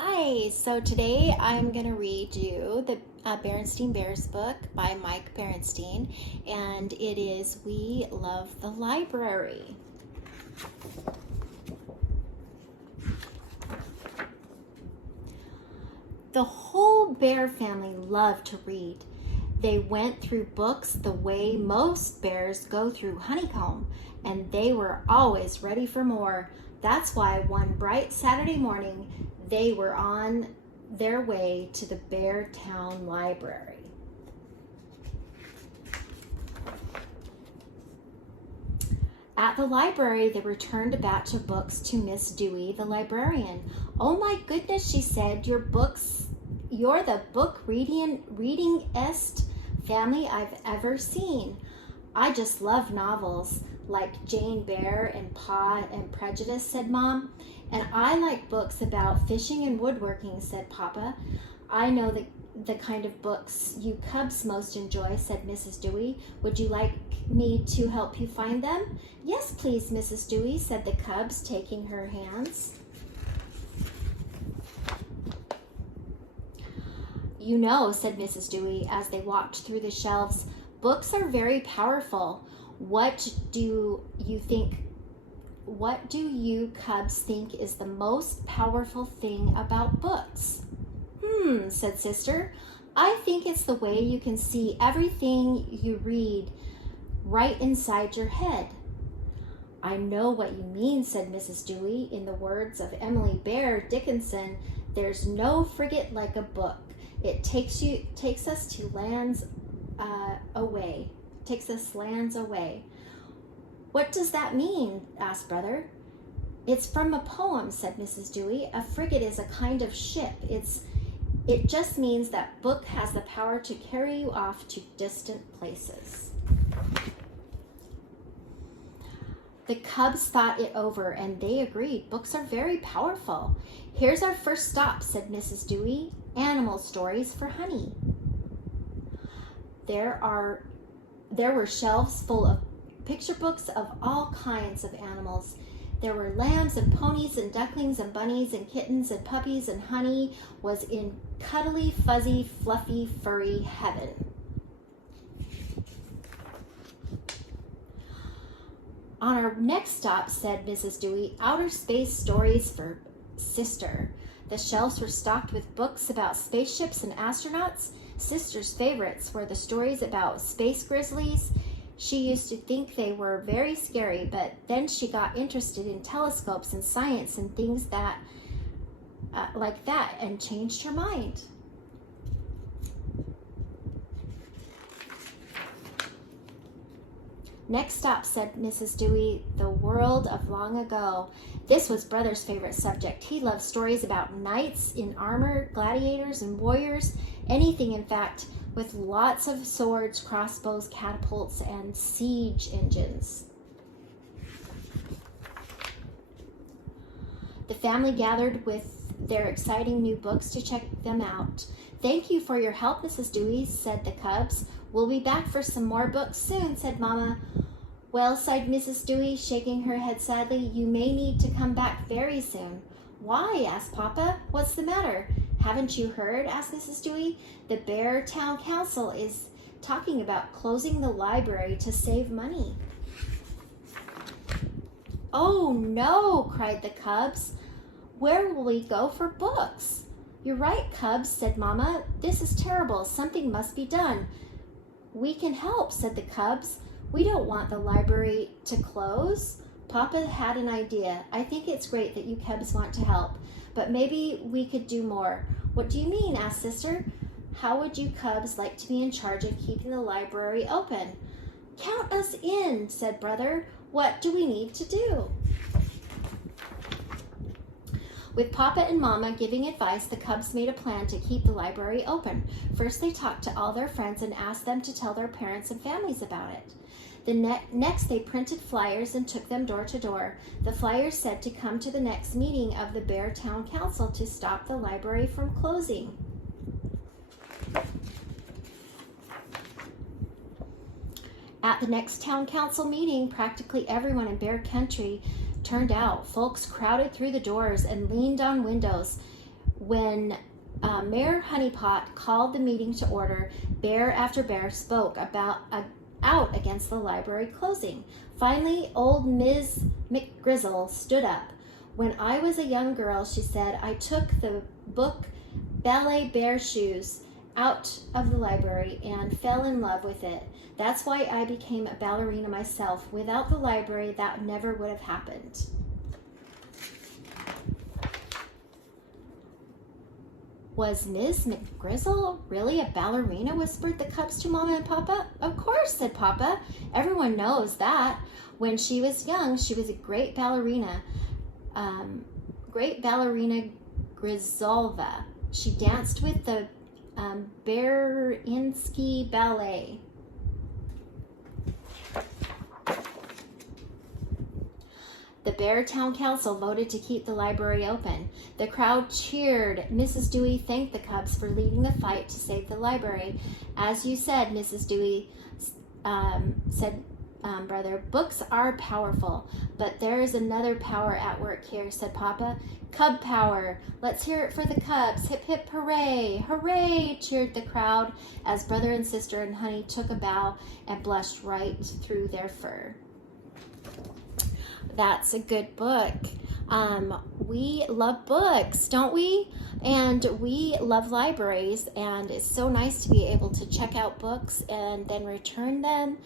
Hi, so today I'm going to read you the Berenstain Bears book by Mike Berenstain, and it is We Love the Library. The whole bear family loved to read. They went through books the way most bears go through honeycomb, and they were always ready for more. That's why one bright Saturday morning, they were on their way to the Bear Town Library. At the library, they returned a batch of books to Miss Dewey, the librarian. "Oh my goodness," she said, you're the book readingest family I've ever seen. "I just love novels, like Jane Eyre and Pa and Prejudice," said Mom. "And I like books about fishing and woodworking," said Papa. "I know the kind of books you cubs most enjoy," said Mrs. Dewey. "Would you like me to help you find them?" "Yes, please, Mrs. Dewey," said the cubs, taking her hands. "You know," said Mrs. Dewey as they walked through the shelves, "books are very powerful. What do you cubs think is the most powerful thing about books?" Said Sister. "I think it's the way you can see everything you read right inside your head." "I know what you mean," said Mrs. Dewey. "In the words of Emily Bear Dickinson, there's no frigate like a book. It takes us lands away. "What does that mean?" asked Brother. "It's from a poem," said Mrs. Dewey. "A frigate is a kind of ship. It just means that book has the power to carry you off to distant places." The cubs thought it over, and they agreed. Books are very powerful. "Here's our first stop," said Mrs. Dewey. "Animal stories for Honey." There were shelves full of picture books of all kinds of animals. There were lambs and ponies and ducklings and bunnies and kittens and puppies, and Honey was in cuddly, fuzzy, fluffy, furry heaven. "On our next stop," said Mrs. Dewey, "outer space stories for Sister." The shelves were stocked with books about spaceships and astronauts. Sister's favorites were the stories about space grizzlies. She used to think they were very scary, but then she got interested in telescopes and science and things like that and changed her mind. "Next stop," said Mrs. Dewey, "the world of long ago." This was Brother's favorite subject. He loved stories about knights in armor, gladiators and warriors, anything, in fact, with lots of swords, crossbows, catapults, and siege engines. The family gathered with their exciting new books to check them out. "Thank you for your help, Mrs. Dewey," said the cubs. "We'll be back for some more books soon," said Mama. "Well," sighed Mrs. Dewey, shaking her head sadly, "you may need to come back very soon." "Why?" asked Papa. "What's the matter?" "Haven't you heard?" asked Mrs. Dewey. "The Bear Town Council is talking about closing the library to save money." "Oh no!" cried the cubs. "Where will we go for books?" "You're right, cubs," said Mama. "This is terrible. Something must be done." "We can help," said the cubs. "We don't want the library to close." Papa had an idea. "I think it's great that you cubs want to help, but maybe we could do more." "What do you mean?" asked Sister. "How would you cubs like to be in charge of keeping the library open?" "Count us in," said Brother. "What do we need to do?" With Papa and Mama giving advice, the cubs made a plan to keep the library open. First, they talked to all their friends and asked them to tell their parents and families about it. Next, they printed flyers and took them door to door. The flyers said to come to the next meeting of the Bear Town Council to stop the library from closing. At the next town council meeting, practically everyone in Bear Country turned out. Folks crowded through the doors and leaned on windows. When Mayor Honeypot called the meeting to order, bear after bear spoke out against the library closing. Finally, old Ms. McGrizzle stood up. When I was a young girl, she said, I took the book Ballet Bear Shoes out of the library and fell in love with it. That's why I became a ballerina myself. Without the library, that never would have happened. Was Ms. McGrizzle really a ballerina? Whispered the cubs to Mama and Papa. Of course, said Papa. Everyone knows that. When she was young, she was a great ballerina. Grizzolva. She danced with the Berenstain Ballet. The Bear Town Council voted to keep the library open. The crowd cheered. Mrs. Dewey thanked the cubs for leading the fight to save the library. As you said, Mrs. Dewey, said Brother, books are powerful, but there is another power at work here, said Papa. Cub power. Let's hear it for the cubs. Hip, hip, hooray. Hooray, cheered the crowd as Brother and Sister and Honey took a bow and blushed right through their fur. That's a good book. We love books, don't we? And we love libraries, and it's so nice to be able to check out books and then return them.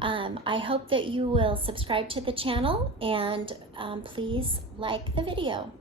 I hope that you will subscribe to the channel and please like the video.